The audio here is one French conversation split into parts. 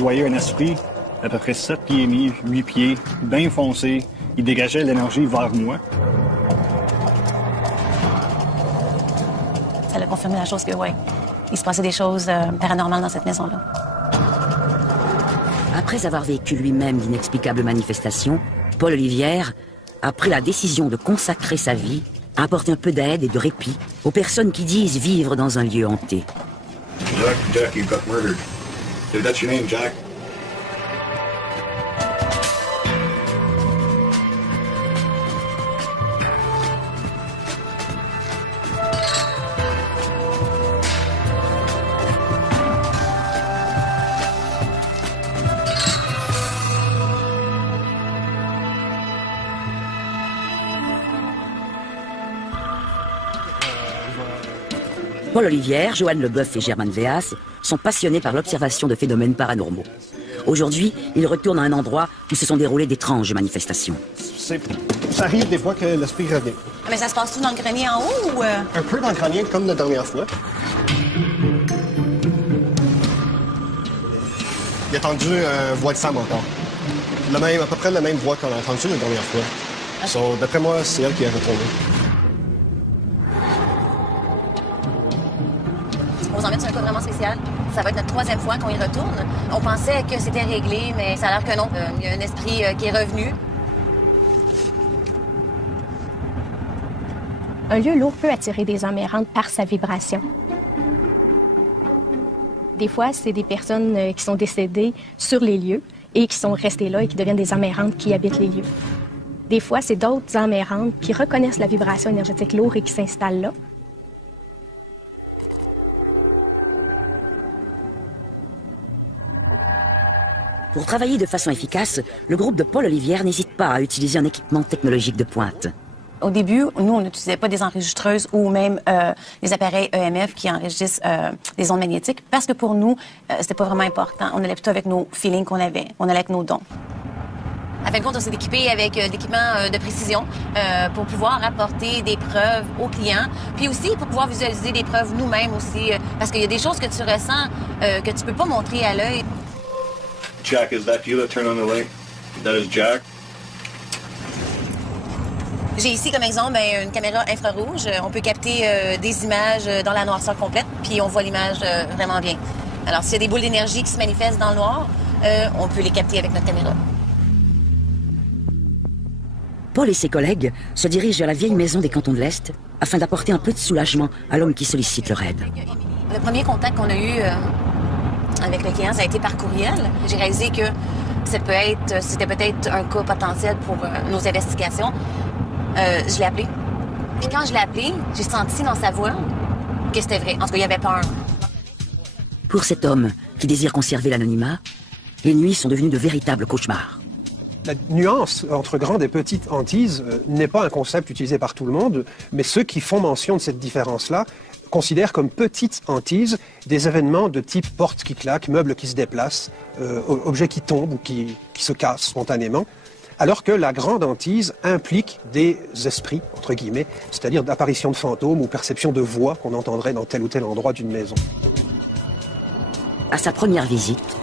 Je voyais un esprit à peu près 7 pieds et demi, 8 pieds, bien foncé. Il dégageait l'énergie vers moi. Ça a confirmé la chose que, ouais, il se passait des choses paranormales dans cette maison-là. Après avoir vécu lui-même d'inexplicables manifestations, Paul Olivière a pris la décision de consacrer sa vie à apporter un peu d'aide et de répit aux personnes qui disent vivre dans un lieu hanté. Jack, you got murdered. Dude, that's your name, Jack. Paul Olivière, Joanne Leboeuf et Germaine Véas sont passionnés par l'observation de phénomènes paranormaux. Aujourd'hui, ils retournent à un endroit où se sont déroulées d'étranges manifestations. Ça arrive des fois que l'esprit revient. Mais ça se passe tout dans le grenier en haut ou... Un peu dans le grenier, comme la dernière fois. Il a entendu voix de femme encore. À peu près la même voix qu'on a entendue la dernière fois. Okay. So, d'après moi, c'est elle qui est retournée. On s'en met sur un cas vraiment spécial. Ça va être notre 3e fois qu'on y retourne. On pensait que c'était réglé, mais ça a l'air que non. Il y a un esprit qui est revenu. Un lieu lourd peut attirer des âmes errantes par sa vibration. Des fois, c'est des personnes qui sont décédées sur les lieux et qui sont restées là et qui deviennent des âmes errantes qui habitent les lieux. Des fois, c'est d'autres âmes errantes qui reconnaissent la vibration énergétique lourde et qui s'installent là. Pour travailler de façon efficace, le groupe de Paul Olivière n'hésite pas à utiliser un équipement technologique de pointe. Au début, nous, on n'utilisait pas des enregistreuses ou même des appareils EMF qui enregistrent des ondes magnétiques parce que pour nous, c'était pas vraiment important. On allait plutôt avec nos feelings qu'on avait. On allait avec nos dons. À fin de compte, on s'est équipé avec d'équipements de précision pour pouvoir apporter des preuves aux clients, puis aussi pour pouvoir visualiser des preuves nous-mêmes aussi, parce qu'il y a des choses que tu ressens que tu peux pas montrer à l'œil. Jack, is that you that turned on the light? That is Jack. J'ai ici comme exemple une caméra infrarouge. On peut capter des images dans la noirceur complète, puis on voit l'image vraiment bien. Alors, s'il y a des boules d'énergie qui se manifestent dans le noir, on peut les capter avec notre caméra. Paul et ses collègues se dirigent vers la vieille maison des Cantons de l'Est afin d'apporter un peu de soulagement à l'homme qui sollicite leur aide. Le premier contact qu'on a eu avec le client, ça a été par courriel. J'ai réalisé que c'était peut-être un cas potentiel pour nos investigations. Je l'ai appelé. Puis quand je l'ai appelé, j'ai senti dans sa voix que c'était vrai. En tout cas, il y avait peur. Pour cet homme qui désire conserver l'anonymat, les nuits sont devenues de véritables cauchemars. La nuance entre grande et petite hantise n'est pas un concept utilisé par tout le monde, mais ceux qui font mention de cette différence-là considèrent comme petite hantise des événements de type porte qui claque, meubles qui se déplacent, objets qui tombent ou qui se cassent spontanément, alors que la grande hantise implique des esprits, entre guillemets, c'est-à-dire d'apparition de fantômes ou perception de voix qu'on entendrait dans tel ou tel endroit d'une maison. À sa première visite,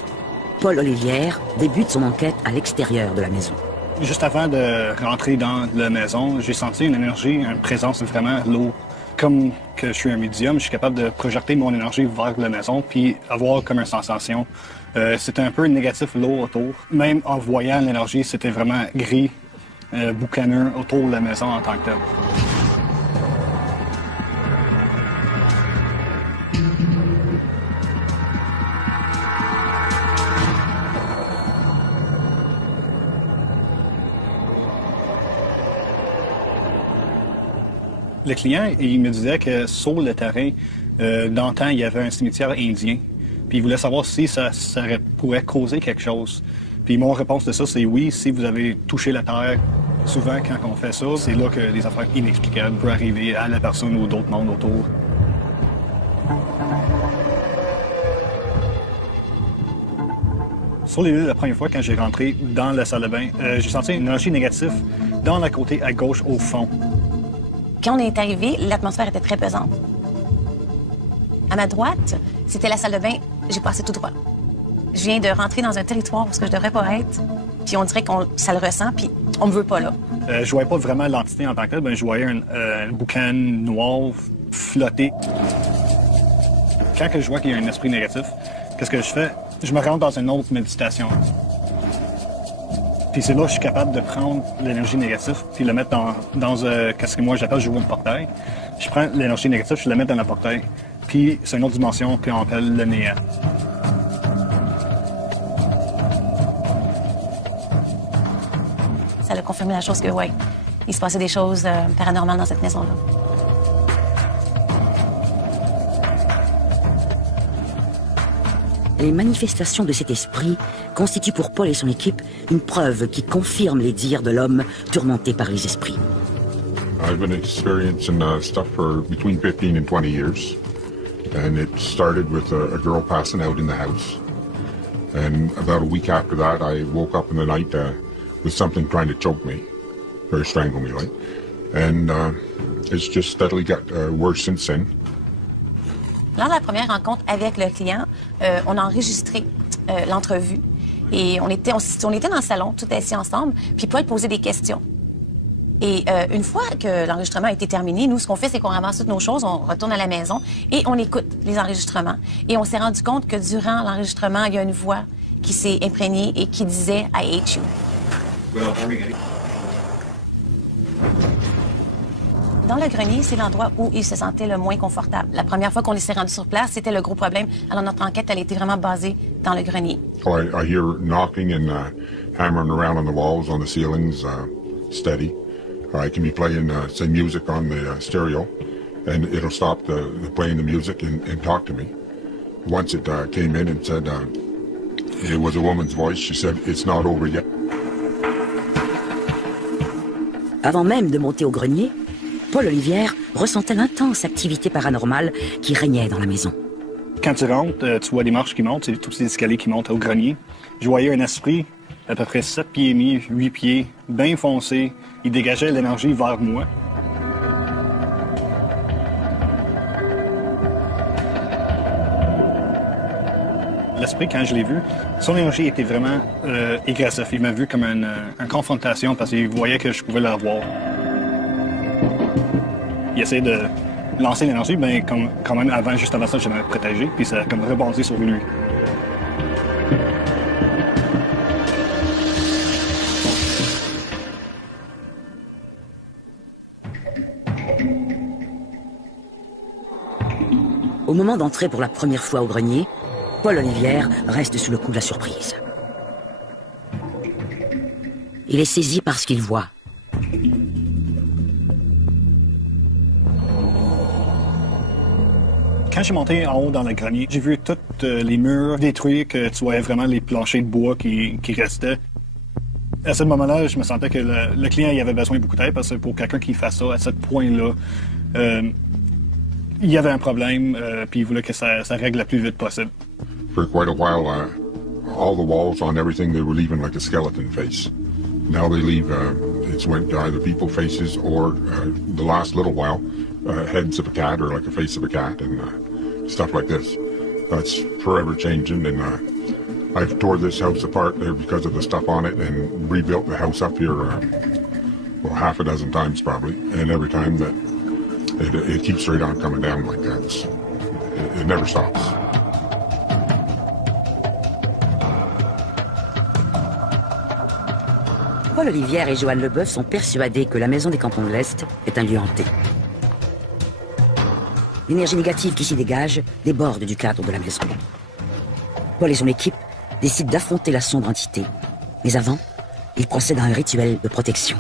Paul Olivière débute son enquête à l'extérieur de la maison. Juste avant de rentrer dans la maison, j'ai senti une énergie, une présence vraiment lourde. Comme que je suis un médium, je suis capable de projeter mon énergie vers la maison puis avoir comme une sensation. C'était un peu négatif lourd autour. Même en voyant l'énergie, c'était vraiment gris, boucaneux autour de la maison en tant que tel. Le client, il me disait que sur le terrain, d'antan, il y avait un cimetière indien. Puis il voulait savoir si ça pourrait causer quelque chose. Puis mon réponse de ça, c'est oui, si vous avez touché la terre. Souvent, quand on fait ça, c'est là que des affaires inexplicables peuvent arriver à la personne ou d'autres mondes autour. Sur les lieux, la première fois, quand j'ai rentré dans la salle de bain, j'ai senti une énergie négative dans le côté à gauche au fond. Quand on est arrivé, l'atmosphère était très pesante. À ma droite, c'était la salle de bain. J'ai passé tout droit. je viens de rentrer dans un territoire où je ne devrais pas être, puis on dirait que ça le ressent, puis on me veut pas là. Je voyais pas vraiment l'entité en tant que telle, ben, je voyais un boucan noir flotter. Quand que je vois qu'il y a un esprit négatif, qu'est-ce que je fais? Je me rends dans une autre méditation. Puis c'est là que je suis capable de prendre l'énergie négative puis le mettre dans qu'est-ce que moi j'appelle jouer le portail. Je prends l'énergie négative, je la mets dans le portail. Puis c'est une autre dimension qu'on appelle le néant. Ça a confirmé la chose que, ouais, il se passait des choses paranormales dans cette maison-là. Les manifestations de cet esprit constituent pour Paul et son équipe une preuve qui confirme les dires de l'homme tourmenté par les esprits. I've been experiencing stuff for between 15 and 20 years. And it started with a girl passing out in the house. And about a week after that, I woke up in the night with something trying to choke me, or strangle me, like. And it's just steadily got worse since then. Lors de la première rencontre avec le client, on a enregistré l'entrevue et on était dans le salon, tout assis ensemble, puis Paul posait des questions. Et une fois que l'enregistrement a été terminé, nous, ce qu'on fait, c'est qu'on ramasse toutes nos choses, on retourne à la maison et on écoute les enregistrements. Et on s'est rendu compte que durant l'enregistrement, il y a une voix qui s'est imprégnée et qui disait « I hate you ». Dans le grenier, c'est l'endroit où il se sentait le moins confortable. La première fois qu'on s'est rendu sur place, c'était le gros problème. Alors notre enquête, elle était vraiment basée dans le grenier. Oh, I hear knocking and hammering around on the walls, on the ceilings, steady. I can be playing, say, music on the stereo, and it'll stop playing the music and talk to me. Once it came in and said, it was a woman's voice, she said, "It's not over yet." Avant même de monter au grenier, Paul Olivière ressentait l'intense activité paranormale qui régnait dans la maison. Quand tu rentres, tu vois des marches qui montent, c'est tous ces escaliers qui montent au grenier. Je voyais un esprit à peu près 7 pieds et demi, 8 pieds, bien foncé. Il dégageait l'énergie vers moi. L'esprit, quand je l'ai vu, son énergie était vraiment agressive. Il m'a vu comme une confrontation parce qu'il voyait que je pouvais la voir. Il essayait de lancer l'énergie, mais quand même, juste avant ça, je m'avais protégé, puis ça a comme rebondi sur lui. Au moment d'entrer pour la première fois au grenier, Paul Olivière reste sous le coup de la surprise. Il est saisi par ce qu'il voit. Quand je suis monté en haut dans le grenier, j'ai vu tous les murs détruits, que tu voyais vraiment les planchers de bois qui restaient. À ce moment-là, je me sentais que le client il avait besoin de beaucoup d'aide parce que pour quelqu'un qui fasse ça à ce point-là, il y avait un problème, puis il voulait que ça règle le plus vite possible. For quite a while, all the walls on everything, they were leaving like a skeleton face. Now they leave, it's went either people faces or the last little while, heads of a cat or like a face of a cat and stuff like this. That's forever changing, and I've tore this house apart there because of the stuff on it and rebuilt the house up here, well, half a dozen times probably, and every time that it keeps straight on coming down like that. It never stops. Paul Olivière et Joanne Leboeuf sont persuadés que la maison des Cantons de l'Est est un lieu hanté. L'énergie négative qui s'y dégage déborde du cadre de la maison. Paul et son équipe décident d'affronter la sombre entité. Mais avant, ils procèdent à un rituel de protection.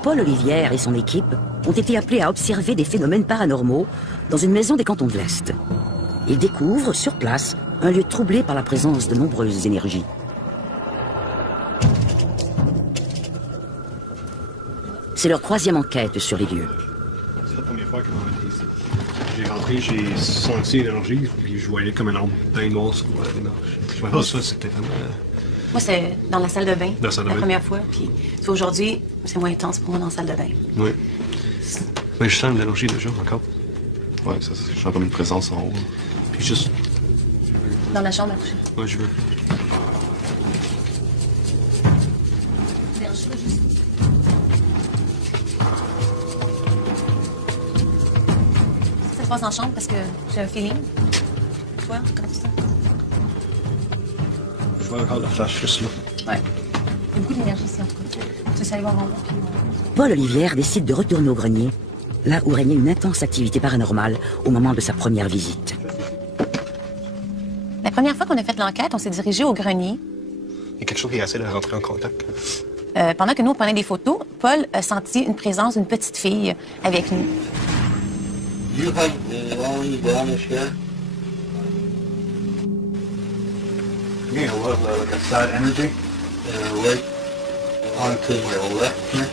Paul Olivière et son équipe ont été appelés à observer des phénomènes paranormaux dans une maison des Cantons de l'Est. Ils découvrent, sur place, un lieu troublé par la présence de nombreuses énergies. C'est leur troisième enquête sur les lieux. C'est la première fois que j'ai rentré rentré, j'ai senti l'énergie, puis je voyais comme un arbre bien noir sur l'énergie. Je me ça, c'était vraiment... Moi, c'est dans la salle de bain, Dans la salle de bain. première fois. Puis aujourd'hui, c'est moins intense pour moi dans la salle de bain. Oui. Mais je sens de l'énergie déjà, encore. Ouais, ça, je sens comme une présence en haut. Puis juste... Dans la chambre à coucher. Ouais, je veux. Ça se passe en chambre parce que j'ai un feeling. Toi, comment tu sens? Je vois encore la flash juste là. Ouais. Il y a beaucoup d'énergie ici, en tout cas. Tu sais aller voir en haut, puis... Paul Olivière décide de retourner au grenier, là où régnait une intense activité paranormale au moment de sa première visite. La première fois qu'on a fait l'enquête, on s'est dirigé au grenier. Il y a quelque chose qui essaie de rentrer en contact. Pendant que nous, on prenait des photos, Paul a senti une présence d'une petite fille avec nous. You have only blemish here? Yeah, what, like a sad energy? Right onto my left here.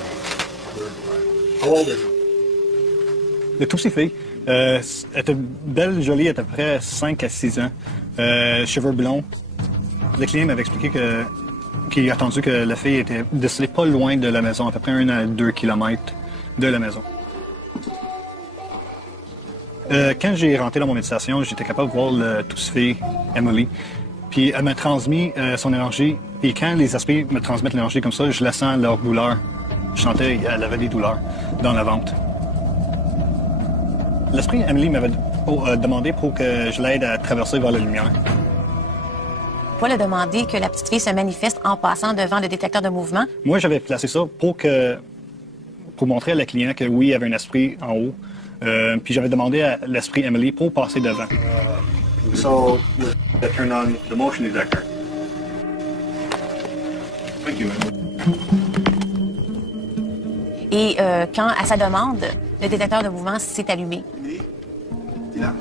How old is it? De toutes ces filles, elle était belle, jolie, elle était à peu près 5 à 6 ans. Cheveux blonds. Le client m'avait expliqué qu'il a entendu que la fille était décelée pas loin de la maison, à peu près 1 à 2 kilomètres de la maison. Quand j'ai rentré dans mon méditation, j'étais capable de voir la douce fille, Emily. Puis elle m'a transmis son énergie. Et quand les esprits me transmettent l'énergie comme ça, je la sens leur douleur. Je sentais qu'elle avait des douleurs dans la ventre. L'esprit Emily m'avait demandé pour que je l'aide à traverser vers la lumière. Paul a demandé que la petite fille se manifeste en passant devant le détecteur de mouvement. Moi, j'avais placé ça pour montrer à la client que oui, il y avait un esprit en haut. Puis j'avais demandé à l'esprit Emily pour passer devant. So, I turned on the motion detector. Thank you, man. Et quand, à sa demande, le détecteur de mouvement s'est allumé. Yeah.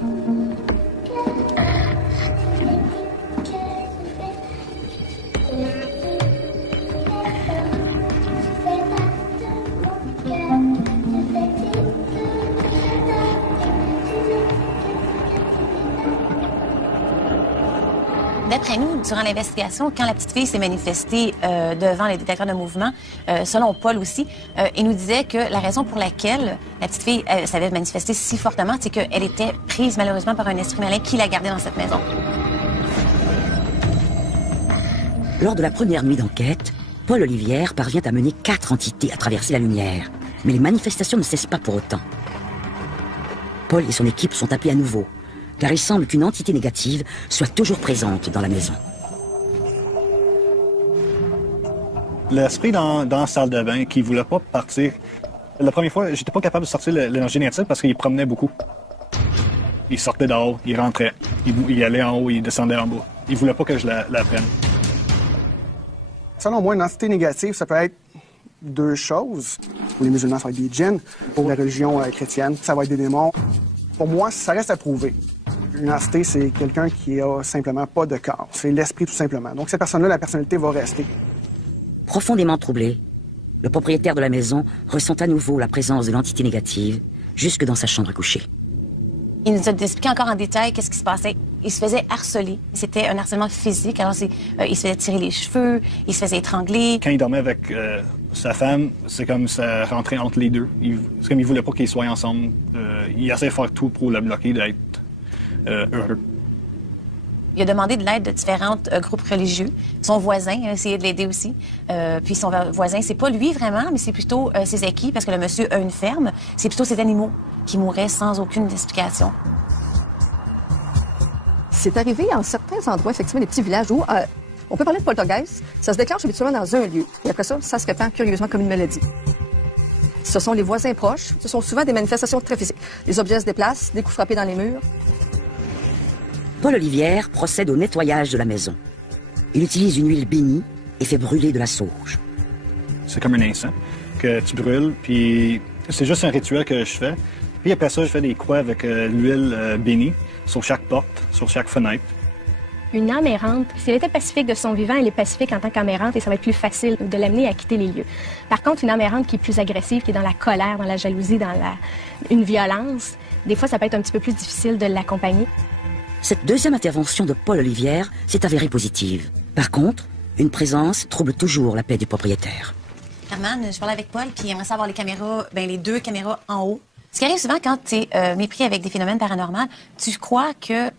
D'après nous, durant l'investigation, quand la petite fille s'est manifestée devant les détecteurs de mouvement, selon Paul aussi, il nous disait que la raison pour laquelle la petite fille s'avait manifesté si fortement, c'est qu'elle était prise malheureusement par un esprit malin qui la gardait dans cette maison. Lors de la première nuit d'enquête, Paul Olivière parvient à mener 4 entités à traverser la lumière. Mais les manifestations ne cessent pas pour autant. Paul et son équipe sont appelés à nouveau, car il semble qu'une entité négative soit toujours présente dans la maison. L'esprit dans la salle de bain qui voulait pas partir. La première fois, j'étais pas capable de sortir l'énergie négative parce qu'il promenait beaucoup. Il sortait d'en haut, il rentrait, il allait en haut, il descendait en bas. Il voulait pas que je la prenne. Selon moi, une entité négative, ça peut être 2 choses. Pour les musulmans, ça va être des djinns. Pour la religion chrétienne, ça va être des démons. Pour moi, ça reste à prouver. Une entité, c'est quelqu'un qui a simplement pas de corps. C'est l'esprit, tout simplement. Donc, cette personne-là, la personnalité va rester. Profondément troublé, le propriétaire de la maison ressent à nouveau la présence de l'entité négative, jusque dans sa chambre à coucher. Il nous a expliqué encore en détail qu'est-ce qui se passait. Il se faisait harceler. C'était un harcèlement physique. Alors, il se faisait tirer les cheveux, il se faisait étrangler. Quand il dormait avec sa femme, c'est comme ça rentrait entre les deux. C'est comme il voulait pas qu'ils soient ensemble. Il essayait de faire tout pour le bloquer d'être heureux. Il a demandé de l'aide de différents groupes religieux. Son voisin a essayé de l'aider aussi. Puis son voisin, c'est pas lui vraiment, mais c'est plutôt ses acquis, parce que le monsieur a une ferme. C'est plutôt ses animaux qui mouraient sans aucune explication. C'est arrivé en certains endroits, effectivement, des petits villages où on peut parler de poltergeist. Ça se déclenche habituellement dans un lieu. Et après ça se répand curieusement comme une maladie. Ce sont les voisins proches. Ce sont souvent des manifestations très physiques. Les objets se déplacent, des coups frappés dans les murs. Paul Olivière procède au nettoyage de la maison. Il utilise une huile bénie et fait brûler de la sauge. C'est comme un encens que tu brûles, puis c'est juste un rituel que je fais. Puis après ça, je fais des croix avec l'huile bénie sur chaque porte, sur chaque fenêtre. Une âme errante, si elle était pacifique de son vivant, elle est pacifique en tant qu'âme errante et ça va être plus facile de l'amener à quitter les lieux. Par contre, une âme errante qui est plus agressive, qui est dans la colère, dans la jalousie, dans une violence, Des fois, ça peut être un petit peu plus difficile de l'accompagner. Cette deuxième intervention de Paul Olivière s'est avérée positive. Par contre, une présence trouble toujours la paix du propriétaire. Herman, je parlais avec Paul, puis il aimerait savoir les caméras, les 2 caméras en haut. Ce qui arrive souvent quand tu es mépris avec des phénomènes paranormaux, tu crois que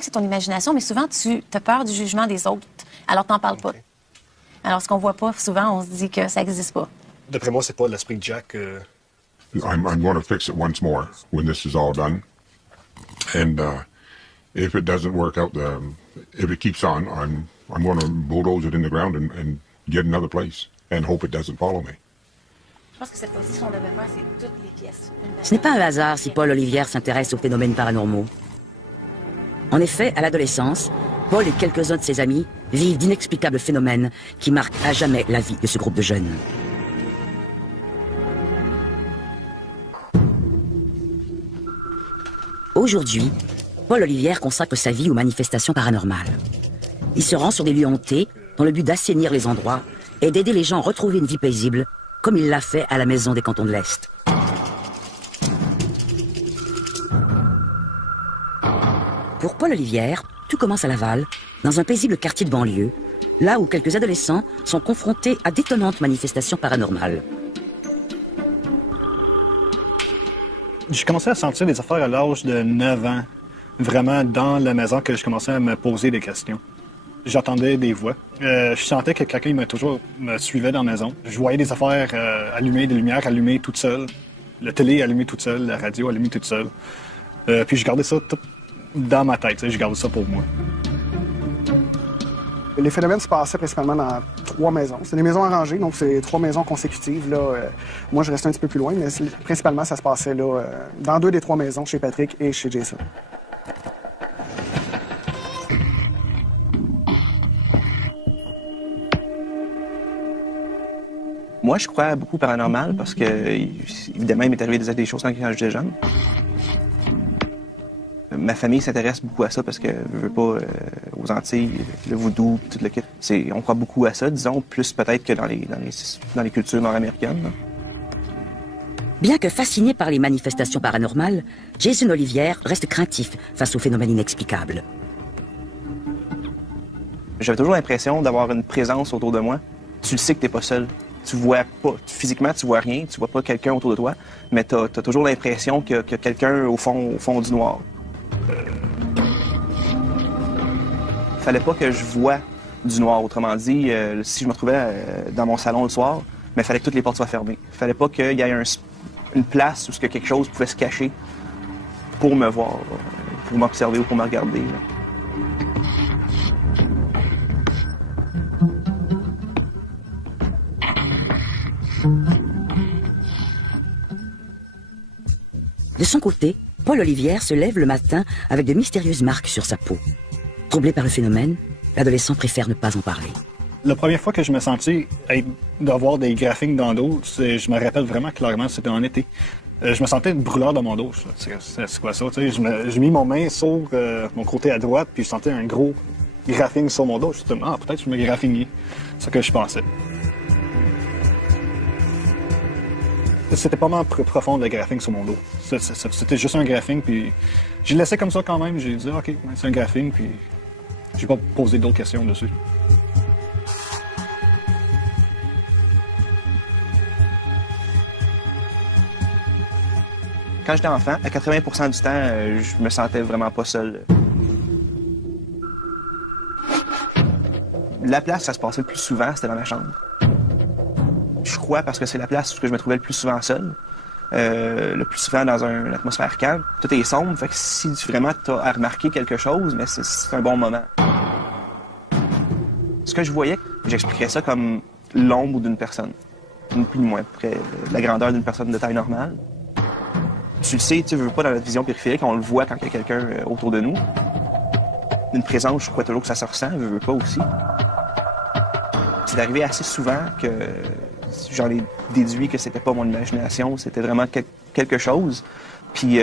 c'est ton imagination, mais souvent tu as peur du jugement des autres, alors tu n'en parles pas. Alors ce qu'on voit pas, souvent on se dit que ça n'existe pas. D'après moi, c'est pas l'esprit de Jack. I'm going to fix it once more when this is all done. And if it doesn't work out, if it keeps on, I'm going to bulldoze it in the ground and get another place and hope it doesn't follow me. Je pense que cette position devait faire, c'est toutes les pièces. Ce n'est pas un hasard si Paul Olivière s'intéresse aux phénomènes paranormaux. En effet, à l'adolescence, Paul et quelques-uns de ses amis vivent d'inexplicables phénomènes qui marquent à jamais la vie de ce groupe de jeunes. Aujourd'hui, Paul Olivière consacre sa vie aux manifestations paranormales. Il se rend sur des lieux hantés dans le but d'assainir les endroits et d'aider les gens à retrouver une vie paisible, comme il l'a fait à la Maison des Cantons de l'Est. Pour Paul Olivière, tout commence à Laval, dans un paisible quartier de banlieue, là où quelques adolescents sont confrontés à d'étonnantes manifestations paranormales. J'ai commencé à sentir des affaires à l'âge de 9 ans, vraiment dans la maison, que je commençais à me poser des questions. J'entendais des voix. Je sentais que quelqu'un me suivait dans la maison. Je voyais des affaires allumées, des lumières allumées toutes seules, la télé allumée toute seule, la radio allumée toute seule. Puis je gardais ça tout dans ma tête, je gardais ça pour moi. Les phénomènes se passaient principalement dans 3 maisons. C'est des maisons arrangées, donc c'est 3 maisons consécutives. Là. Moi, je restais un petit peu plus loin, mais principalement, ça se passait là, dans 2 des 3 maisons, chez Patrick et chez Jason. Moi, je crois beaucoup au paranormal parce que, évidemment, il m'est arrivé des choses quand j'étais jeune. Ma famille s'intéresse beaucoup à ça parce que je veux pas aux Antilles, le voodoo, tout le kit. On croit beaucoup à ça, disons, plus peut-être que dans les cultures nord-américaines. Là. Bien que fasciné par les manifestations paranormales, Jason Olivière reste craintif face aux phénomènes inexplicables. J'avais toujours l'impression d'avoir une présence autour de moi. Tu le sais que t'es pas seul. Tu vois pas, physiquement, tu vois rien, tu vois pas quelqu'un autour de toi, mais t'as toujours l'impression qu'il y a quelqu'un au fond du noir. Fallait pas que je voie du noir, autrement dit, si je me trouvais dans mon salon le soir, mais fallait que toutes les portes soient fermées. Fallait pas qu'il y ait une place où quelque chose pouvait se cacher pour me voir, pour m'observer ou pour me regarder. Là. De son côté, Paul Olivière se lève le matin avec de mystérieuses marques sur sa peau. Troublé par le phénomène, l'adolescent préfère ne pas en parler. La première fois que je me sentis d'avoir des graphiques dans le dos, je me rappelle vraiment clairement, c'était en été. Je me sentais une brûleur dans mon dos. C'est quoi ça? J'ai mis mon main sur mon côté à droite, puis je sentais un gros graphing sur mon dos. Je me suis dit, peut-être que je me graffignais. C'est ce que je pensais. C'était pas mal profond le graphing sur mon dos. C'était juste un graphing, puis j'ai laissé comme ça quand même. J'ai dit, OK, c'est un graphing, puis j'ai pas posé d'autres questions dessus. Quand j'étais enfant, à 80% du temps, je me sentais vraiment pas seul. La place où ça se passait le plus souvent, c'était dans ma chambre. Je crois parce que c'est la place où je me trouvais le plus souvent seul. Le plus souvent dans une atmosphère calme. Tout est sombre, fait que si vraiment tu as à remarquer quelque chose, mais c'est un bon moment. Ce que je voyais, j'expliquerais ça comme l'ombre d'une personne. Ni plus ni moins, près de la grandeur d'une personne de taille normale. Tu le sais, tu veux pas dans notre vision périphérique, on le voit quand il y a quelqu'un autour de nous. Une présence, je crois toujours que ça se ressent, je veux pas aussi. C'est arrivé assez souvent que j'en ai déduit que c'était pas mon imagination, c'était vraiment quelque chose. Puis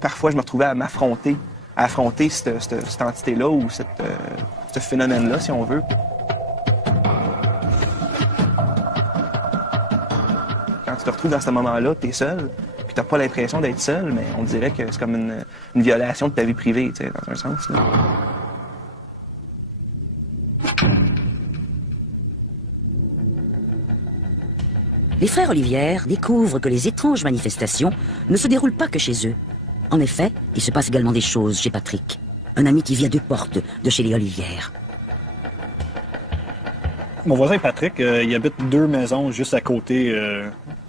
parfois, je me retrouvais à affronter cette entité-là ou ce phénomène-là, si on veut. Quand tu te retrouves dans ce moment-là, t'es seul, puis t'as pas l'impression d'être seul, mais on dirait que c'est comme une violation de ta vie privée, tu sais, dans un sens. Là. Les frères Olivière découvrent que les étranges manifestations ne se déroulent pas que chez eux. En effet, il se passe également des choses chez Patrick, un ami qui vit à 2 portes de chez les Olivière. Mon voisin Patrick, il habite 2 maisons juste à côté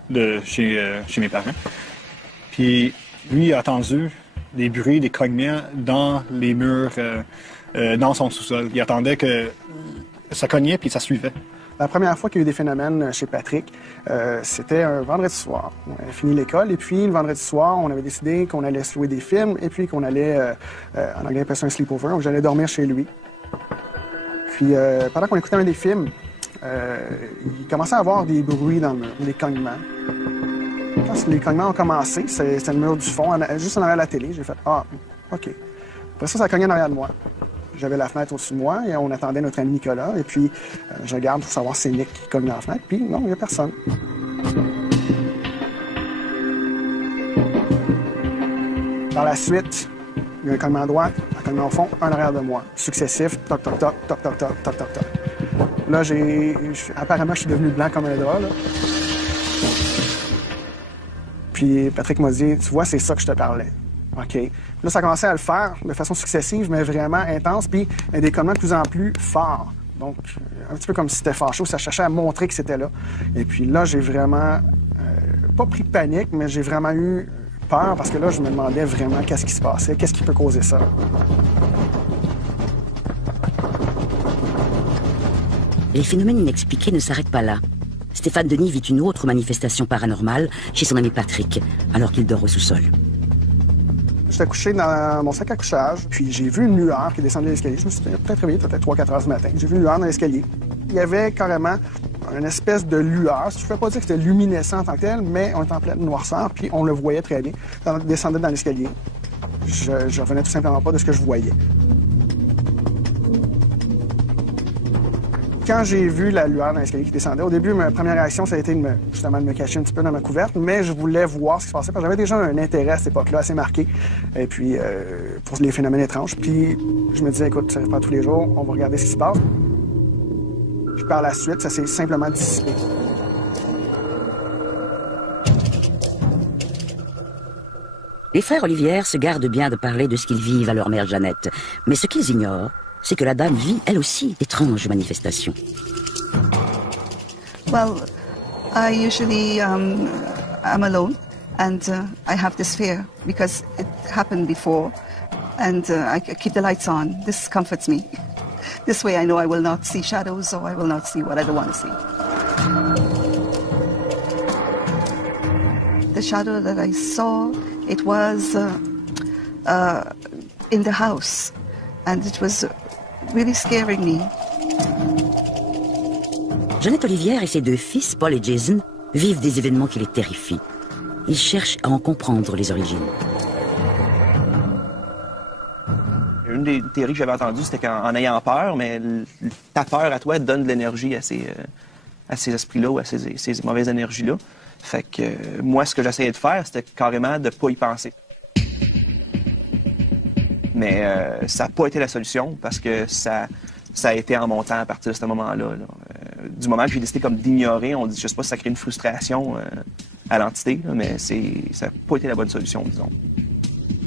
de chez mes parents. Puis lui, il a entendu des bruits, des cognements dans les murs, dans son sous-sol. Il attendait que ça cognait puis ça suivait. La première fois qu'il y a eu des phénomènes chez Patrick, c'était un vendredi soir. On avait fini l'école et puis le vendredi soir, on avait décidé qu'on allait se louer des films et puis qu'on allait, en anglais, appeler ça un sleepover, où j'allais dormir chez lui. Puis pendant qu'on écoutait un des films, il commençait à avoir des bruits dans le mur, des cognements. Quand les cognements ont commencé, c'était le mur du fond, juste en arrière de la télé. J'ai fait « Ah, OK ». Après ça cognait en arrière de moi. J'avais la fenêtre au-dessus de moi et on attendait notre ami Nicolas. Et puis, je regarde pour savoir si c'est Nick qui cogne dans la fenêtre. Puis, non, il n'y a personne. Par la suite, il y a un cognement à droite, un cognement au fond, un en arrière de moi. Successif, toc, toc, toc, toc, toc, toc, toc, toc, toc. Là, apparemment, je suis devenu blanc comme un drap, là. Puis Patrick m'a dit, tu vois, c'est ça que je te parlais. OK. Là, ça a commencé à le faire de façon successive, mais vraiment intense, puis des cognements de plus en plus forts. Donc, un petit peu comme si c'était fâché, ça cherchait à montrer que c'était là. Et puis là, j'ai vraiment, pas pris de panique, mais j'ai vraiment eu peur, parce que là, je me demandais vraiment qu'est-ce qui se passait, qu'est-ce qui peut causer ça. Les phénomènes inexpliqués ne s'arrêtent pas là. Stéphane Denis vit une autre manifestation paranormale chez son ami Patrick, alors qu'il dort au sous-sol. J'étais couché dans mon sac à couchage, puis j'ai vu une lueur qui descendait l'escalier. Je me suis peut-être réveillé, peut-être 3-4 heures du matin. J'ai vu une lueur dans l'escalier. Il y avait carrément une espèce de lueur. Je ne peux pas dire que c'était luminescent en tant que tel, mais on était en pleine noirceur, puis on le voyait très bien. Ça descendait dans l'escalier. Je revenais tout simplement pas de ce que je voyais. Quand j'ai vu la lueur dans l'escalier qui descendait, au début, ma première réaction, ça a été justement de me cacher un petit peu dans ma couverte, mais je voulais voir ce qui se passait, parce que j'avais déjà un intérêt à cette époque-là assez marqué, et puis pour les phénomènes étranges. Puis je me disais, écoute, ça arrive pas tous les jours, on va regarder ce qui se passe. Puis par la suite, ça s'est simplement dissipé. Les frères Olivière se gardent bien de parler de ce qu'ils vivent à leur mère Jeannette, mais ce qu'ils ignorent, c'est que la dame vit, elle aussi, d'étranges manifestations. Well, I usually I'm alone, and I have this fear because it happened before, and I keep the lights on. This comforts me. This way I know I will not see shadows or I will not see what I don't want to see. The shadow that I saw, it was in the house, and it was really scaring me. Jeannette Olivière et ses 2 fils, Paul et Jason, vivent des événements qui les terrifient. Ils cherchent à en comprendre les origines. Une des théories que j'avais entendues, c'était qu'en ayant peur, mais ta peur à toi donne de l'énergie à ces esprits-là ou à ces mauvaises énergies-là. Fait que moi, ce que j'essayais de faire, c'était carrément de ne pas y penser. Mais ça n'a pas été la solution parce que ça a été en montant à partir de ce moment-là. Du moment que j'ai décidé comme d'ignorer, on dit, je sais pas si ça crée une frustration à l'entité, mais ça n'a pas été la bonne solution, disons.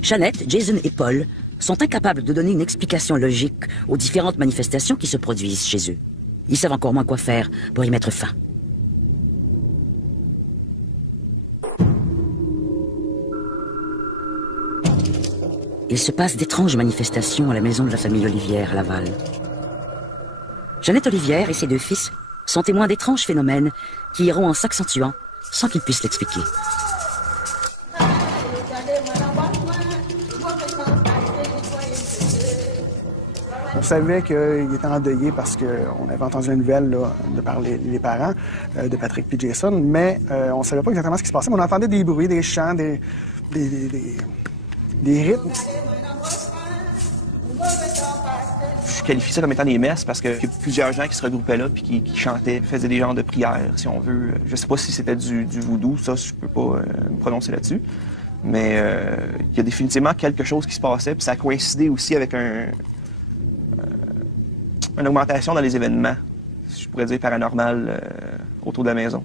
Jeannette, Jason et Paul sont incapables de donner une explication logique aux différentes manifestations qui se produisent chez eux. Ils savent encore moins quoi faire pour y mettre fin. Il se passe d'étranges manifestations à la maison de la famille Olivière à Laval. Jeannette Olivière et ses 2 fils sont témoins d'étranges phénomènes qui iront en s'accentuant sans qu'ils puissent l'expliquer. On savait qu'il était endeuillé parce qu'on avait entendu la nouvelle là, de par les parents de Patrick et Jason, mais on ne savait pas exactement ce qui se passait. Mais on entendait des bruits, des chants, des rythmes. je qualifie ça comme étant des messes parce qu'il y a plusieurs gens qui se regroupaient là puis qui chantaient, faisaient des genres de prières, si on veut. Je sais pas si c'était du voodoo, ça, je peux pas me prononcer là-dessus. Mais il y a définitivement quelque chose qui se passait, puis ça a coïncidé aussi avec une augmentation dans les événements, je pourrais dire paranormal, autour de la maison.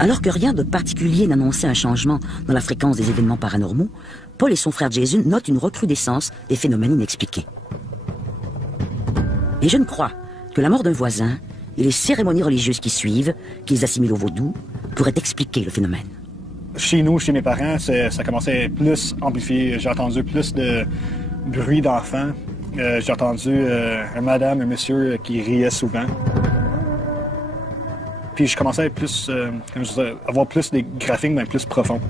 Alors que rien de particulier n'annonçait un changement dans la fréquence des événements paranormaux, Paul et son frère Jason notent une recrudescence des phénomènes inexpliqués. Les jeunes croient que la mort d'un voisin et les cérémonies religieuses qui suivent, qu'ils assimilent au vaudou, pourraient expliquer le phénomène. Chez nous, chez mes parents, ça commençait à plus amplifié. J'ai entendu plus de bruit d'enfants. J'ai entendu un madame, un monsieur qui riait souvent. Puis je commençais à plus, avoir plus des graphiques, mais plus profonds.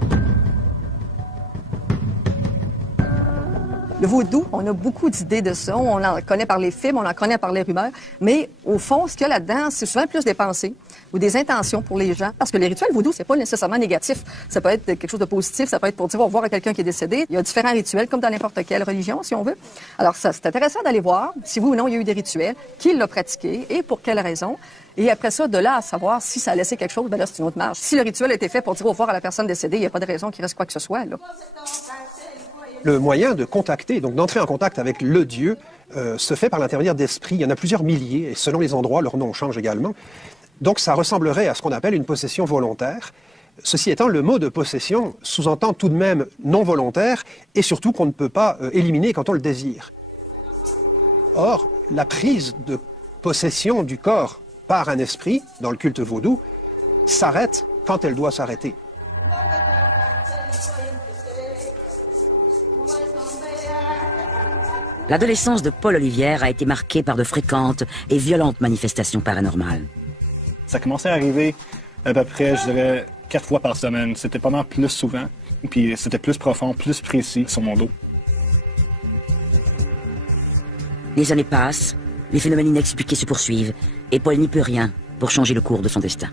Le vaudou, on a beaucoup d'idées de ça. On en connaît par les films, on en connaît par les rumeurs. Mais au fond, ce qu'il y a là-dedans, c'est souvent plus des pensées ou des intentions pour les gens. Parce que les rituels vaudou, c'est pas nécessairement négatif. Ça peut être quelque chose de positif, ça peut être pour dire au revoir à quelqu'un qui est décédé. Il y a différents rituels, comme dans n'importe quelle religion, si on veut. Alors, ça, c'est intéressant d'aller voir si oui ou non il y a eu des rituels, qui l'a pratiqué et pour quelles raisons. Et après ça, de là à savoir si ça a laissé quelque chose, ben là, c'est une autre marge. Si le rituel a été fait pour dire au revoir à la personne décédée, il n'y a pas de raison qu'il reste quoi que ce soit, là. Le moyen de contacter, donc d'entrer en contact avec le Dieu, se fait par l'intermédiaire d'esprits. Il y en a plusieurs milliers, et selon les endroits, leur nom change également. Donc ça ressemblerait à ce qu'on appelle une possession volontaire. Ceci étant, le mot de possession sous-entend tout de même non volontaire, et surtout qu'on ne peut pas éliminer quand on le désire. Or, la prise de possession du corps par un esprit, dans le culte vaudou, s'arrête quand elle doit s'arrêter. L'adolescence de Paul Olivière a été marquée par de fréquentes et violentes manifestations paranormales. Ça commençait à arriver à peu près, je dirais, 4 fois par semaine. C'était pas mal plus souvent, puis c'était plus profond, plus précis sur mon dos. Les années passent, les phénomènes inexpliqués se poursuivent, et Paul n'y peut rien pour changer le cours de son destin.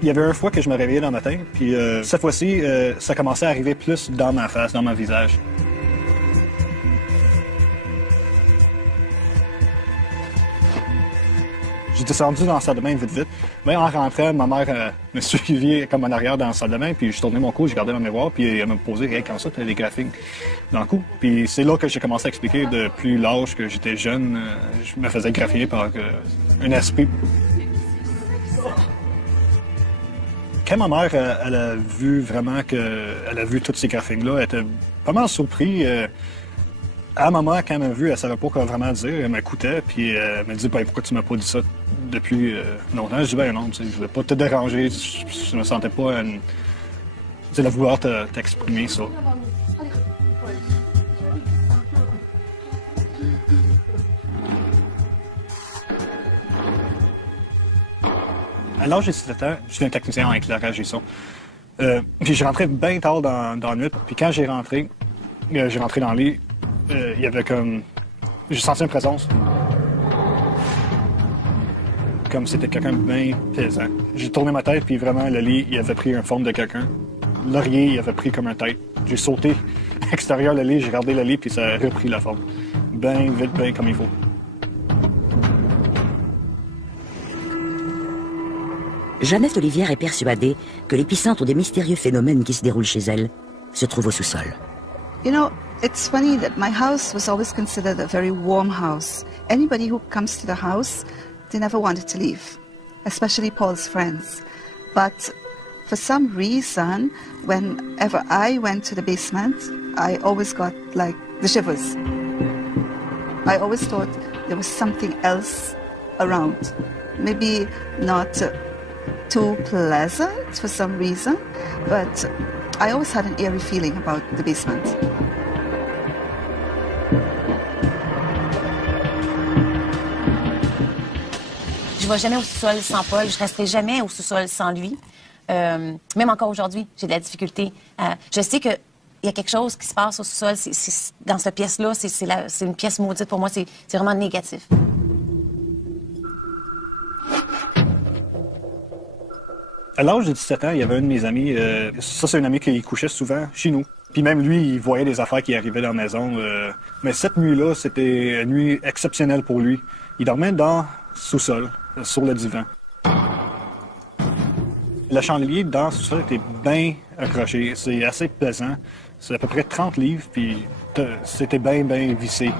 Il y avait une fois que je me réveillais dans le matin, puis cette fois-ci, ça commençait à arriver plus dans ma face, dans mon visage. J'ai descendu dans la salle de bain vite. Mais en rentrant, ma mère me suivit comme en arrière dans la salle de bain, puis je tournais mon cou, j'ai gardé mon miroir, puis elle me posait hey, comme ça, tu as des graphiques dans le cou. Puis c'est là que j'ai commencé à expliquer de plus l'âge que j'étais jeune, je me faisais graphier par un esprit. Quand ma mère elle a vu vraiment qu'elle a vu tous ces graphiques-là, elle était pas mal surprise. À ma mère, quand elle m'a vu, elle savait pas quoi vraiment dire. Elle m'écoutait, puis elle m'a dit ben, pourquoi tu m'as pas dit ça depuis longtemps? Je dis ben non, je voulais pas te déranger, je me sentais pas la vouloir t'exprimer ça. À l'âge de 17 ans, je suis un technicien en éclairage et son. Puis je rentrais bien tard dans la nuit, puis quand j'ai rentré dans le lit, il y avait comme... J'ai senti une présence. Comme c'était quelqu'un de bien plaisant. J'ai tourné ma tête, puis vraiment, le lit, il avait pris une forme de quelqu'un. L'oreiller, il avait pris comme un tête. J'ai sauté extérieur le lit, j'ai regardé le lit, puis ça a repris la forme. Bien vite, bien comme il faut. Jeannette Olivière est persuadée que l'épicentre des mystérieux phénomènes qui se déroulent chez elle se trouve au sous-sol. You know, it's funny that my house was always considered a very warm house. Anybody who comes to the house, they never wanted to leave, especially Paul's friends. But for some reason, whenever I went to the basement, I always got like the shivers. I always thought there was something else around. Maybe not too pleasant for some reason, but I always had an eerie feeling about the basement. Je ne vais jamais au sous-sol sans Paul, je ne resterai jamais au sous-sol sans lui. Même encore aujourd'hui, j'ai de la difficulté. Je sais qu'il y a quelque chose qui se passe au sous-sol. Dans cette pièce-là, c'est une pièce maudite pour moi. C'est vraiment négatif. À l'âge de 17 ans, il y avait un de mes amis, ça c'est un ami qui couchait souvent chez nous. Puis même lui, il voyait des affaires qui arrivaient dans la maison. Mais cette nuit-là, c'était une nuit exceptionnelle pour lui. Il dormait dans le sous-sol, sur le divan. Le chandelier dans le sous-sol était bien accroché. C'est assez pesant. C'est à peu près 30 livres, puis c'était bien vissé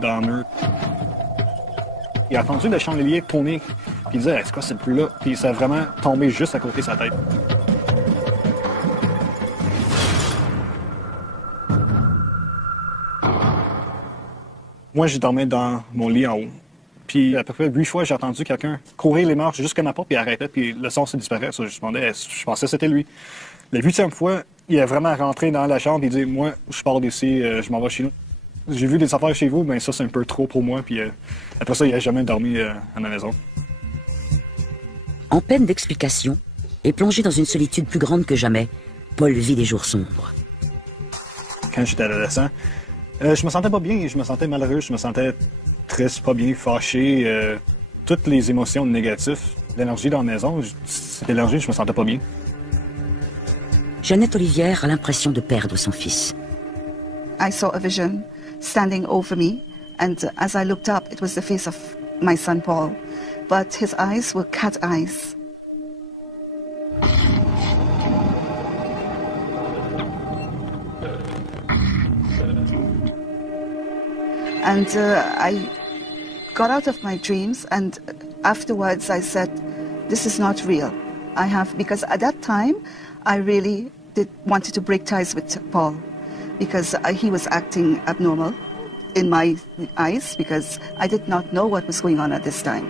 dans le mur. Il a entendu le chandelier tourner, puis il disait « Est-ce que c'est le plus là? » Puis ça a vraiment tombé juste à côté de sa tête. Moi, j'ai dormi dans mon lit en haut. Puis à peu près 8 fois, j'ai entendu quelqu'un courir les marches jusqu'à ma porte, puis il arrêtait, puis le son s'est disparu. Ça, je pensais que c'était lui. La 8e fois, il est vraiment rentré dans la chambre et il dit « Moi, je pars d'ici, je m'en vais chez nous. J'ai vu des affaires chez vous, mais ça, c'est un peu trop pour moi. » Puis après ça, il n'a jamais dormi à ma maison. En peine d'explication et plongé dans une solitude plus grande que jamais, Paul vit des jours sombres. Quand j'étais adolescent, je me sentais pas bien, je me sentais malheureux, je me sentais triste, pas bien, fâché. Toutes les émotions négatives, l'énergie dans la maison, cette énergie, je me sentais pas bien. Jeannette Olivière a l'impression de perdre son fils. I saw a vision standing over me, and as I looked up, it was the face of my son Paul, but his eyes were cat eyes. And I got out of my dreams, and afterwards I said, this is not real. Because at that time, I really wanted to break ties with Paul, because he was acting abnormal in my eyes, because I did not know what was going on at this time.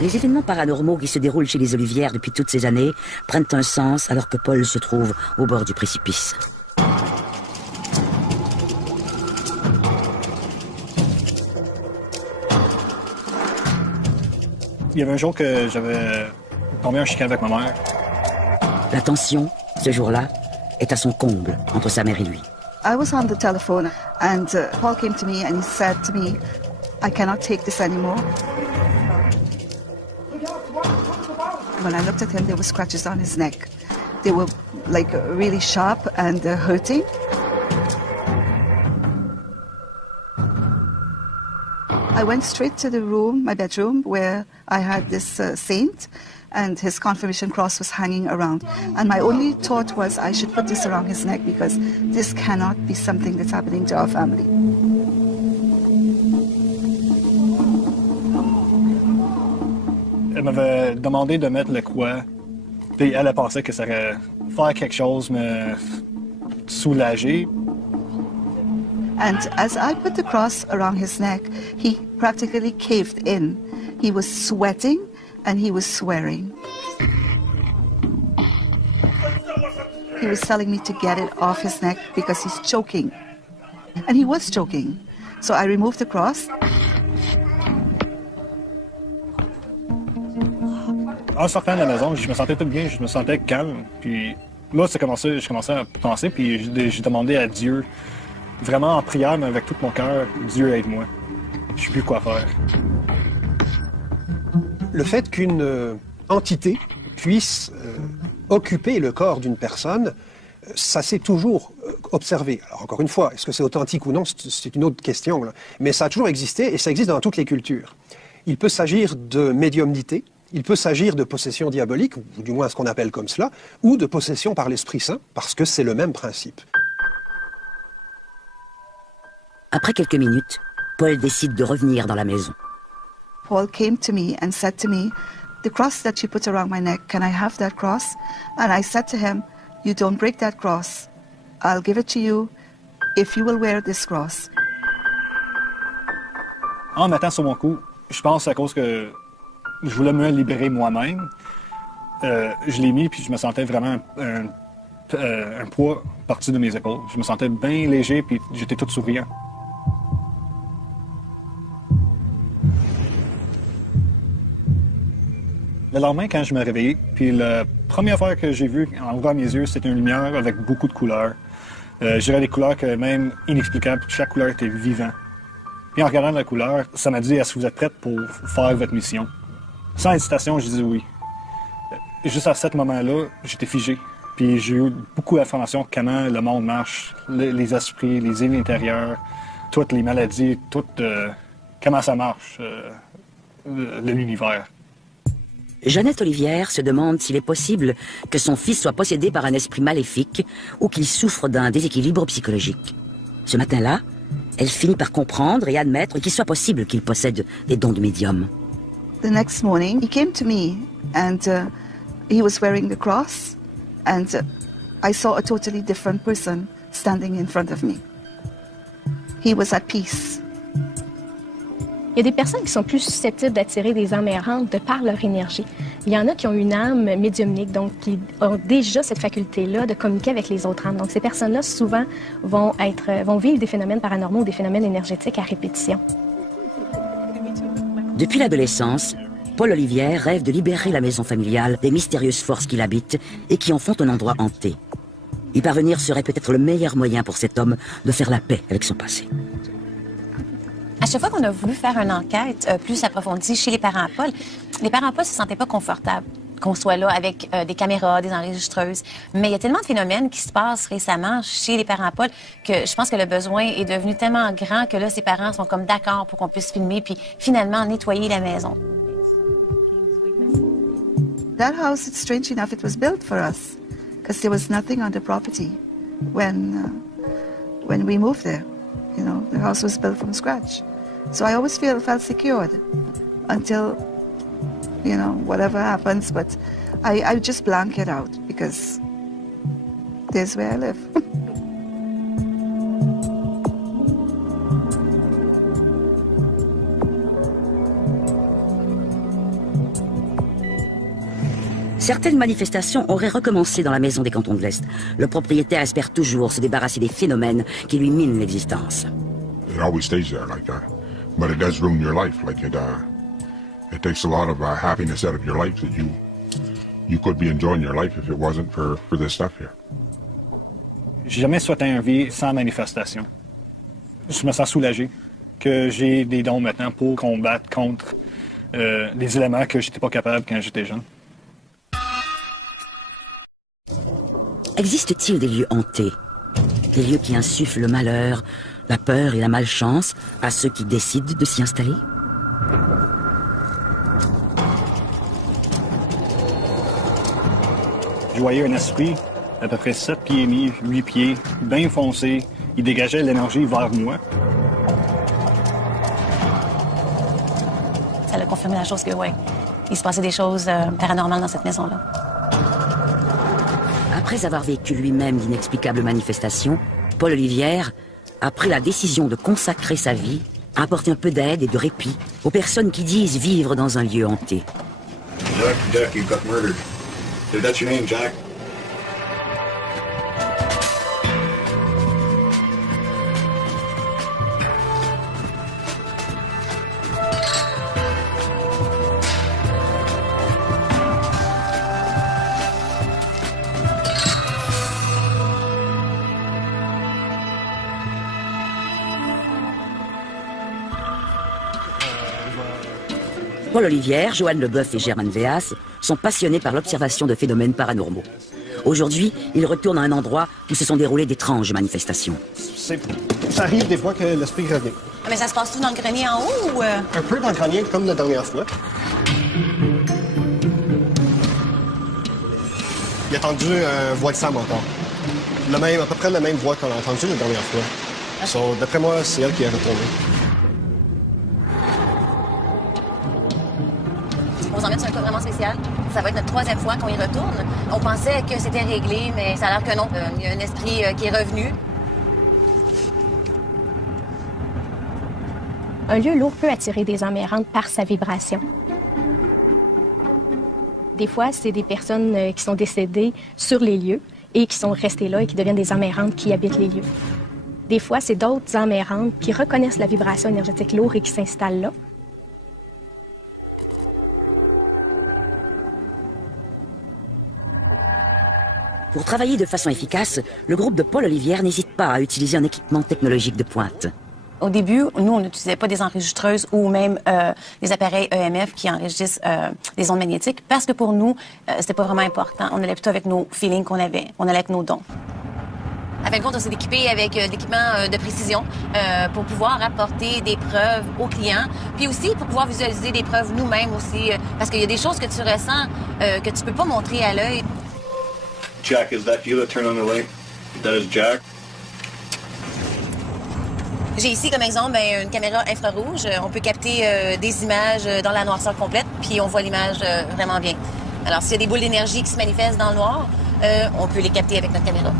Les événements paranormaux qui se déroulent chez les Olivières depuis toutes ces années prennent un sens alors que Paul se trouve au bord du précipice. Il y avait un jour que j'avais tombé en chicane avec ma mère. La tension, ce jour-là, est à son comble entre sa mère et lui. I was on the telephone, and Paul came to me and he said to me, I cannot take this anymore. When I looked at him, there were scratches on his neck. They were like really sharp and hurting. I went straight to the room, my bedroom, where I had this saint, and his confirmation cross was hanging around. And my only thought was I should put this around his neck because this cannot be something that's happening to our family. Elle m'avait demandé de mettre le croix, puis elle a pensé que ça allait faire quelque chose, me soulager. And as I put the cross around his neck, he practically caved in. He was sweating and he was swearing. He was telling me to get it off his neck because he's choking. And he was choking. So I removed the cross. En sortant de la maison, je me sentais tout bien, je me sentais calme. Puis là, je commençais à penser, puis j'ai demandé à Dieu, vraiment en prière, mais avec tout mon cœur, Dieu aide-moi. Je ne sais plus quoi faire. Le fait qu'une entité puisse occuper le corps d'une personne, ça s'est toujours observé. Alors encore une fois, est-ce que c'est authentique ou non, c'est une autre question, là. Mais ça a toujours existé et ça existe dans toutes les cultures. Il peut s'agir de médiumnité, il peut s'agir de possession diabolique, ou du moins ce qu'on appelle comme cela, ou de possession par l'Esprit Saint, parce que c'est le même principe. Après quelques minutes, Paul décide de revenir dans la maison. Paul came to me and said to me, the cross that you put around my neck, can I have that cross? And I said to him, you don't break that cross. I'll give it to you if you will wear this cross. En mettant sur mon cou, je pense à cause que je voulais me libérer moi-même. Je l'ai mis, puis je me sentais vraiment un poids parti de mes épaules. Je me sentais bien léger, puis j'étais tout souriant. Le lendemain, quand je me réveillais, puis la première fois que j'ai vu en ouvrant mes yeux, c'était une lumière avec beaucoup de couleurs. Je dirais des couleurs que même inexplicables, chaque couleur était vivant. Puis en regardant la couleur, ça m'a dit, est-ce que vous êtes prête pour faire votre mission? Sans hésitation, je dis oui. Juste à ce moment-là, j'étais figé. Puis j'ai eu beaucoup d'informations comment le monde marche, les esprits, les îles intérieures, toutes les maladies, comment ça marche, l'univers. Jeannette Olivière se demande s'il est possible que son fils soit possédé par un esprit maléfique ou qu'il souffre d'un déséquilibre psychologique. Ce matin-là, elle finit par comprendre et admettre qu'il soit possible qu'il possède des dons de médium. The next morning, he came to me and he was wearing the cross and I saw a totally different person standing in front of me. He was at peace. Il y a des personnes qui sont plus susceptibles d'attirer des âmes errantes de par leur énergie. Il y en a qui ont une âme médiumnique, donc qui ont déjà cette faculté-là de communiquer avec les autres âmes. Donc ces personnes-là, souvent, vont vivre des phénomènes paranormaux ou des phénomènes énergétiques à répétition. Depuis l'adolescence, Paul Olivière rêve de libérer la maison familiale des mystérieuses forces qui l'habitent et qui en font un endroit hanté. Y parvenir serait peut-être le meilleur moyen pour cet homme de faire la paix avec son passé. À chaque fois qu'on a voulu faire une enquête plus approfondie chez les parents Paul, les parents Paul ne se sentaient pas confortables qu'on soit là avec des caméras, des enregistreuses. Mais il y a tellement de phénomènes qui se passent récemment chez les parents Paul que je pense que le besoin est devenu tellement grand que là, ses parents sont comme d'accord pour qu'on puisse filmer puis finalement nettoyer la maison. That house, it's strange enough, it was built for us because there was nothing on the property when we moved there. You know, the house was built from scratch. So I always felt secured until, you know, whatever happens. But I just blank it out because there's where I live. Certaines manifestations auraient recommencé dans la maison des Cantons de l'Est. Le propriétaire espère toujours se débarrasser des phénomènes qui lui minent l'existence. It always stays there like that, but it does ruin your life. Like it takes a lot of happiness out of your life that you could be enjoying your life if it wasn't for this stuff here. J'ai jamais souhaité une vie sans manifestation. Je me sens soulagé que j'ai des dons maintenant pour combattre contre des éléments que j'étais pas capable quand j'étais jeune. Existe-t-il des lieux hantés? Des lieux qui insufflent le malheur, la peur et la malchance à ceux qui décident de s'y installer? Je voyais un esprit à peu près 7 pieds et demi, 8 pieds, bien foncé. Il dégageait l'énergie vers moi. Ça a confirmé la chose que, ouais, il se passait des choses paranormales dans cette maison-là. Après avoir vécu lui-même d'inexplicables manifestations, Paul Olivière a pris la décision de consacrer sa vie à apporter un peu d'aide et de répit aux personnes qui disent vivre dans un lieu hanté. Jack, you got murdered. That's your name, Jack. Paul Olivière, Joanne Leboeuf et Germaine Véas sont passionnés par l'observation de phénomènes paranormaux. Aujourd'hui, ils retournent à un endroit où se sont déroulées d'étranges manifestations. Ça arrive des fois que l'esprit revient. Mais ça se passe tout dans le grenier en haut ou... Un peu dans le grenier, comme la dernière fois. Il a entendu une voix de Sam encore. À peu près la même voix qu'on a entendue la dernière fois. Okay. So, d'après moi, c'est elle qui est retournée. On s'en met sur un cas vraiment spécial. Ça va être notre 3e fois qu'on y retourne. On pensait que c'était réglé, mais ça a l'air que non. Il y a un esprit qui est revenu. Un lieu lourd peut attirer des âmes errantes par sa vibration. Des fois, c'est des personnes qui sont décédées sur les lieux et qui sont restées là et qui deviennent des âmes errantes qui habitent les lieux. Des fois, c'est d'autres âmes errantes qui reconnaissent la vibration énergétique lourde et qui s'installent là. Pour travailler de façon efficace, le groupe de Paul Olivière n'hésite pas à utiliser un équipement technologique de pointe. Au début, nous, on n'utilisait pas des enregistreuses ou même des appareils EMF qui enregistrent des ondes magnétiques parce que pour nous, c'était pas vraiment important. On allait plutôt avec nos feelings qu'on avait. On allait avec nos dons. À fin de compte, on s'est équipé avec de l'équipement de précision pour pouvoir apporter des preuves aux clients, puis aussi pour pouvoir visualiser des preuves nous-mêmes aussi, parce qu'il y a des choses que tu ressens que tu peux pas montrer à l'œil. Jack, is that you that turned on the light? That is Jack. J'ai ici comme exemple une caméra infrarouge. On peut capter des images dans la noirceur complète, puis on voit l'image vraiment bien. Alors, s'il y a des boules d'énergie qui se manifestent dans le noir, on peut les capter avec notre caméra.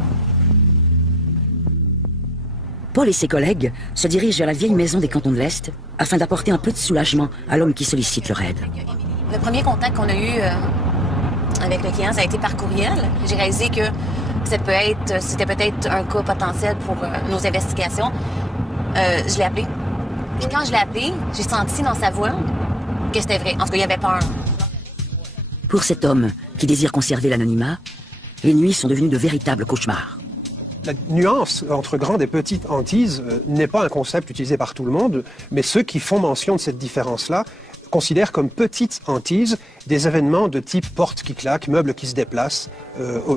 Paul et ses collègues se dirigent vers la vieille maison des Cantons de l'Est afin d'apporter un peu de soulagement à l'homme qui sollicite leur aide. Le premier contact qu'on a eu avec le client, ça a été par courriel. J'ai réalisé que c'était peut-être un cas potentiel pour nos investigations. Je l'ai appelé. Puis quand je l'ai appelé, j'ai senti dans sa voix que c'était vrai. En tout cas, il y avait peur. Pour cet homme qui désire conserver l'anonymat, les nuits sont devenues de véritables cauchemars. La nuance entre grande et petite hantise n'est pas un concept utilisé par tout le monde, mais ceux qui font mention de cette différence-là considèrent comme petites hantises des événements de type porte qui claque, meubles qui se déplacent,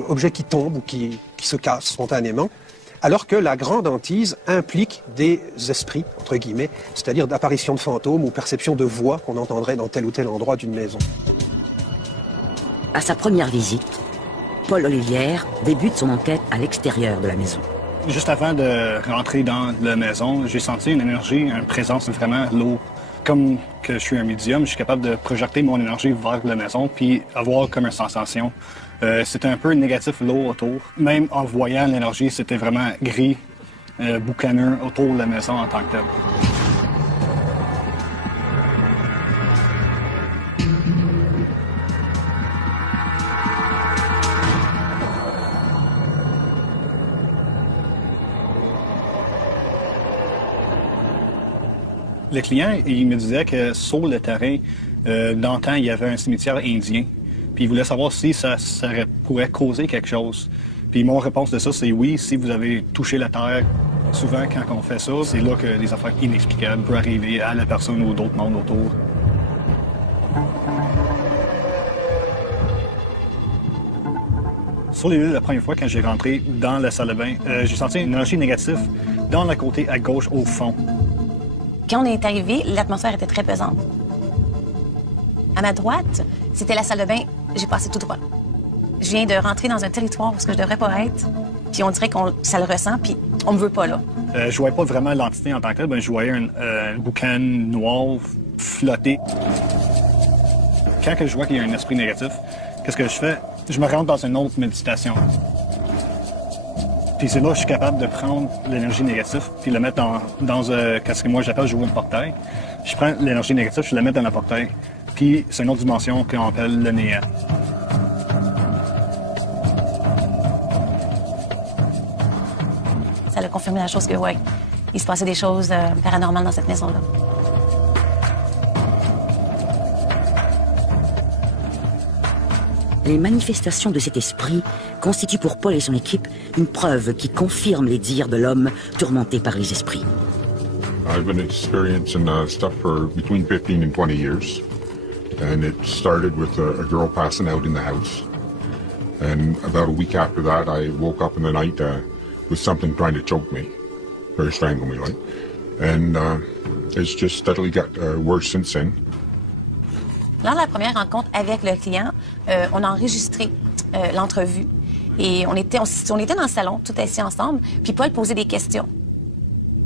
objets qui tombent ou qui se cassent spontanément, alors que la grande hantise implique des esprits, entre guillemets, c'est-à-dire d'apparitions de fantômes ou perception de voix qu'on entendrait dans tel ou tel endroit d'une maison. À sa première visite, Paul Olivière débute son enquête à l'extérieur de la maison. Juste avant de rentrer dans la maison, j'ai senti une énergie, une présence vraiment lourde. Comme que je suis un médium, je suis capable de projeter mon énergie vers la maison puis avoir comme une sensation. C'était un peu négatif, lourd autour. Même en voyant l'énergie, c'était vraiment gris, boucaneux autour de la maison en tant que tel. Le client, il me disait que sur le terrain, dans le temps, il y avait un cimetière indien. Puis il voulait savoir si ça pourrait causer quelque chose. Puis mon réponse de ça, c'est oui, si vous avez touché la terre. Souvent, quand on fait ça, c'est là que des affaires inexplicables peuvent arriver à la personne ou d'autres mondes autour. Sur les lieux, la première fois, quand j'ai rentré dans la salle de bain, j'ai senti une énergie négative dans le côté à gauche, au fond. Quand on est arrivé, l'atmosphère était très pesante. À ma droite, c'était la salle de bain. J'ai passé tout droit. Je viens de rentrer dans un territoire où je devrais pas être, puis on dirait que ça le ressent, puis on me veut pas là. Je voyais pas vraiment l'entité en tant que telle, ben, je voyais un boucan noir flotter. Quand je vois qu'il y a un esprit négatif, qu'est-ce que je fais? Je me rentre dans une autre méditation. Puis c'est là que je suis capable de prendre l'énergie négative puis le mettre dans ce que moi j'appelle jouer le portail. Je prends l'énergie négative, je la mets dans le portail. Puis c'est une autre dimension qu'on appelle le néant. Ça a confirmé la chose que, ouais, il se passait des choses paranormales dans cette maison-là. Les manifestations de cet esprit constituent pour Paul et son équipe une preuve qui confirme les dires de l'homme tourmenté par les esprits. I've been experiencing stuff for between 15 and 20 years. And it started with a girl passing out in the house. And about a week after that, I woke up in the night with something trying to choke me, or strangle me, like. And it's just steadily got worse since then. Lors de la première rencontre avec le client, on a enregistré l'entrevue et on était dans le salon, tout assis ensemble, puis Paul posait des questions.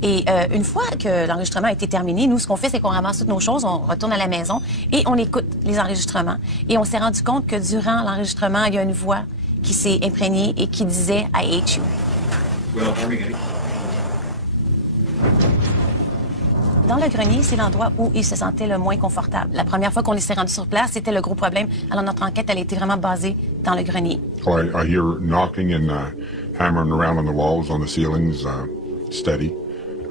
Et une fois que l'enregistrement a été terminé, nous, ce qu'on fait, c'est qu'on ramasse toutes nos choses, on retourne à la maison et on écoute les enregistrements. Et on s'est rendu compte que durant l'enregistrement, il y a une voix qui s'est imprégnée et qui disait « I hate you ». Dans le grenier, c'est l'endroit où il se sentait le moins confortable. La première fois qu'on s'est rendu sur place, c'était le gros problème. Alors notre enquête, elle était vraiment basée dans le grenier. Oh, I hear knocking and hammering around on the walls, on the ceilings, steady.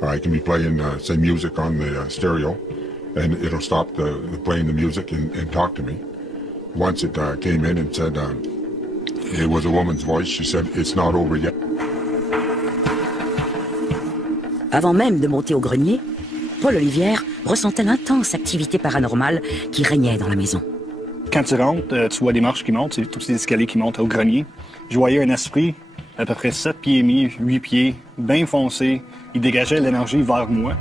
I can be playing, say, music on the stereo, and it'll stop playing the music and talk to me. Once it came in and said, It was a woman's voice. She said, "It's not over yet." Avant même de monter au grenier, Paul Olivière ressentait l'intense activité paranormale qui régnait dans la maison. Quand tu rentres, tu vois des marches qui montent, c'est tous ces escaliers qui montent au grenier. Je voyais un esprit, à peu près 7 pieds et demi, 8 pieds, bien foncé. Il dégageait l'énergie vers moi.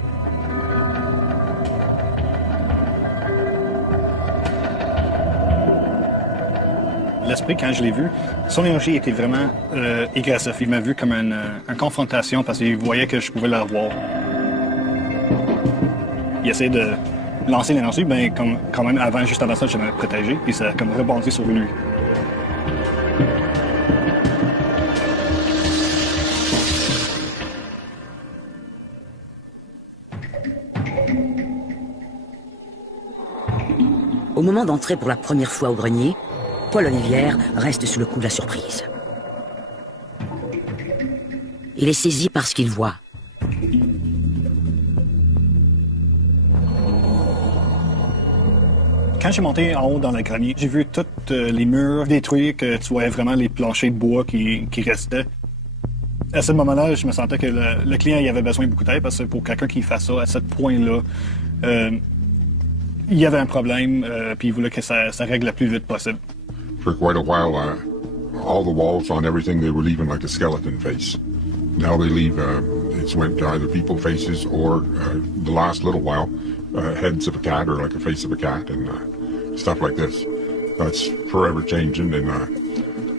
L'esprit, quand je l'ai vu, son énergie était vraiment agressive. Il m'a vu comme une confrontation parce qu'il voyait que je pouvais le revoir. Il essayait de lancer l'énergie, bien, comme quand même avant, juste avant ça, je m'avais protégé, puis ça a comme rebondi sur lui. Au moment d'entrer pour la première fois au grenier, Paul Olivière reste sous le coup de la surprise. Il est saisi par ce qu'il voit. Quand j'ai monté en haut dans le grenier, j'ai vu tous les murs détruits, que tu voyais vraiment les planchers de bois qui restaient. À ce moment-là, je me sentais que le client il avait besoin de beaucoup d'aide parce que pour quelqu'un qui fasse ça à ce point-là, il y avait un problème, puis il voulait que ça règle le plus vite possible. For quite a while, all the walls on everything, they were leaving like a skeleton face. Now they leave, it's went to either people faces or the last little while, heads of a cat or like a face of a cat and stuff like this. That's forever changing, and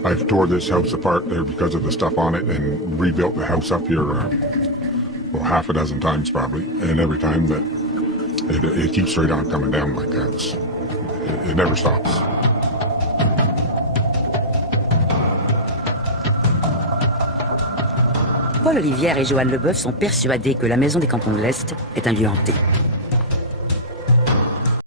I've tore this house apart there because of the stuff on it and rebuilt the house up here, well, half a dozen times probably, and every time that it keeps straight on coming down like that. It never stops. Paul Olivière et Joanne Leboeuf sont persuadés que la Maison des Cantons de l'Est est un lieu hanté.